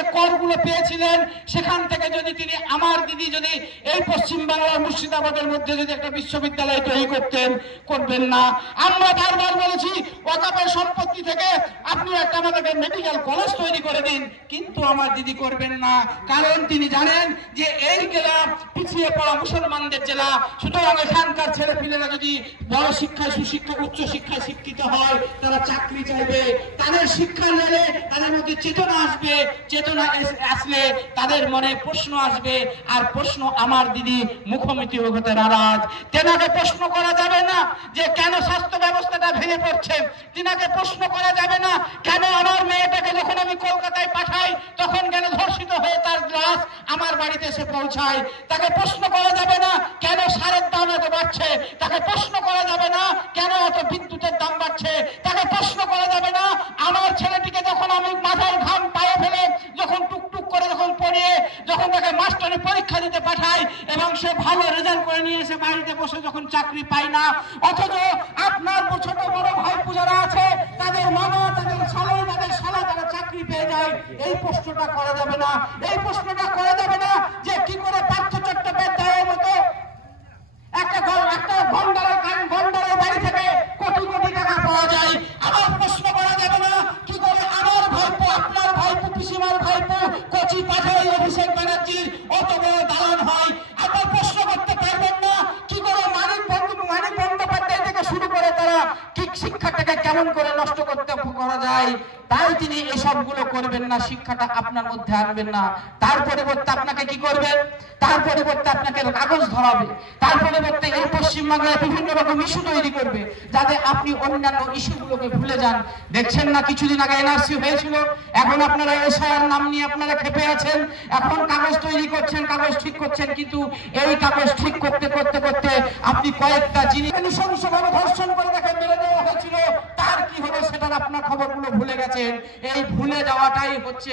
যে করগুলো পেয়েছিলেন সেখান থেকে যদি তিনি আমার দিদি যদি এই পশ্চিম বাংলার মুর্শিদাবাদের মধ্যে যদি একটা বিশ্ববিদ্যালয় তৈরি করবেন না। আমরা বারবার বলেছি ওয়াকাফের সম্পত্তি থেকে আপনি একটা আমাদেরকে মেডিকেল কলেজ তৈরি করে দিন, কিন্তু আমার দিদি করবেন না। কারণ তিনি জানেন যে এই জেলা পিছিয়ে পড়া মুসলমানদের জেলা, সুতরাং এখানকার ছেলেপিলেরা যদি বড় শিক্ষায় সুশিক্ষা উচ্চ শিক্ষায় শিক্ষিত হয় তারা চাকরি চাইবে, তাদের শিক্ষা নিলে তাদের মধ্যে চেতনা আসবে, চেতনা আসলে তাদের মনে প্রশ্ন আসবে, আর প্রশ্ন আমার দিদি মুখোমুখি হতে নারাজ। তেনাকে প্রশ্ন করা যাবে না যে কেন স্বাস্থ্য ব্যবস্থাটা ভেঙে পড়ছে, তেনাকে প্রশ্ন করা যাবে না কেন আমার মেয়েটাকে যখন আমি কলকাতায় পাঠাই তখন কেন ধর্ষিত হয়ে তার লাশ আমার বাড়িতে এসে পৌঁছায়, তাকে প্রশ্ন করা যাবে না কেন সারের দাম এত বাড়ছে, তাকে প্রশ্ন করা যাবে না কেন এত বিদ্যুতের দাম বাড়ছে, তাকে প্রশ্ন করা যাবে না আমার ছেলেটিকে যখন আমি মাথার ঘাম পায়ে ফেলে যখন টুকটুক করে যখন পড়িয়ে যখন তাকে মাস্টারি পরীক্ষা দিতে পাঠাই এবং সে ভালো রেজাল্ট করে নিয়ে এসে বাড়িতে বসে যখন চাকরি পায় না, অথচ আপনার ছোট বড় ভাই পূজারা আছে তাদের মামা তাদের শালা তাদের শালা তারা চাকরি পেয়ে যায়, এই প্রশ্নটা করা যাবে না। এই প্রশ্নটা করা যাবে না যে কি করে পার্থ চট্টোপাধ্যায়ের মতো একটা গন্ডারের বাড়ি থেকে কোটি কোটি টাকা পাওয়া যায়। আবার প্রশ্ন করা যাবে না কি করে আমার ভাইপো আপনার ভাইপো পিসিমার ভাইপো কচি পাঠাই অভিষেক ব্যানার্জির অত বড় দালান হয়। আবার প্রশ্ন করতে পারবেন না কি করে মানিক বন্দ্যোপাধ্যায় থেকে শুরু করে তারা কি শিক্ষাটাকে কেমন করে নষ্ট করতে করা যায়। তাই তিনি এসবগুলো করবেন না, শিক্ষাটা আপনার মধ্যে আনবেন না। তার পরিবর্তে আপনাকে কি করবেন, তার পরিবর্তে আপনাকে কাগজ ধরাবে, তার পরিবর্তে এই পশ্চিমবাংলায় বিভিন্ন রকম ইস্যু তৈরি করবে যাতে আপনি অন্যান্য ইস্যুগুলোকে ভুলে যান। দেখছেন না কিছুদিন আগে এনআরসি হয়েছিল, এখন আপনারা এসআইআর নাম নিয়ে আপনারা খেপে আছেন, এখন কাগজ তৈরি করছেন, কাগজ ঠিক করছেন, কিন্তু এই কাগজ ঠিক করতে করতে করতে আপনি কয়েকটা জিনিস নৃশংসভাবে ধর্ষণ করে তাকে মেরে দেওয়া হয়েছিল, তার কি হলো সেটার আপনার খবরগুলো ভুলে গেছেন। এই ভুলে যাওয়াটাই হচ্ছে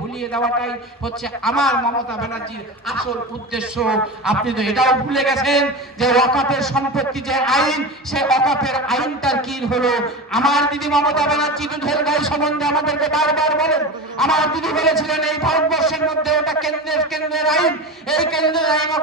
ভুলিয়ে দেওয়াটাই হচ্ছে আমার মমতা ব্যানার্জির আসল উদ্দেশ্য। আপনি তো এটাও ভুলে গেছেন যে ওয়াকাফের সম্পত্তি যে আইন, সে ওয়াকাফের আইনটার কি হলো। আমার দিদি মমতা ব্যানার্জি দুধের গাই সম্বন্ধে আমাদেরকে বারবার বলেন, আমার দিদি বলেছিলেন এই ভারতবর্ষের মধ্যে ওটা কেন্দ্রের আইন, এই কেন্দ্রের আইন